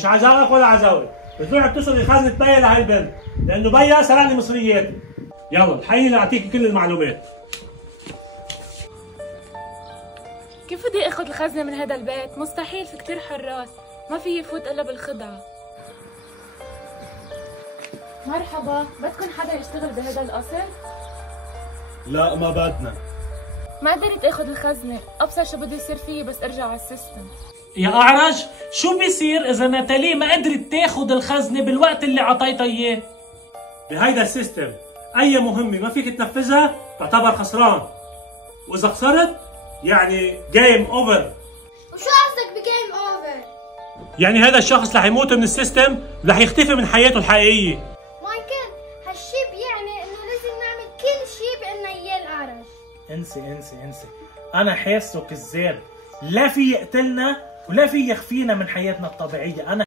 مش عزاوك ولا عزاوي، بتروح بتصل لخزنة بيا لهي البنت، لأنه بيا سرق لي مصرياتي. يلا الحقيني لأعطيكي كل المعلومات. كيف بدي اخذ الخزنة من هذا البيت؟ مستحيل، في كتير حراس، ما في يفوت الا بالخدعة. مرحبا، بدكن حدا يشتغل بهذا القصر؟ لا ما بدنا. ما قدرت اخذ الخزنة، ابصر شو بده يصير فيي بس ارجع على السيستم. يا أعرج، شو بيصير إذا ناتالي ما قدرت تاخد الخزنة بالوقت اللي عطيتها إياه؟ بهيدا السيستم أي مهمة ما فيك تنفذها تعتبر خسران، وإذا خسرت يعني جيم أوفر. وشو قصدك بجيم أوفر؟ يعني هذا الشخص رح يموت من السيستم، رح يختفي من حياته الحقيقية. مايكل، هالشي بيعني إنه لازم نعمل كل شي بإنه يا الأعرج. انسي انا حاسه كذاب، لا في يقتلنا ولا في يخفينا من حياتنا الطبيعيه. انا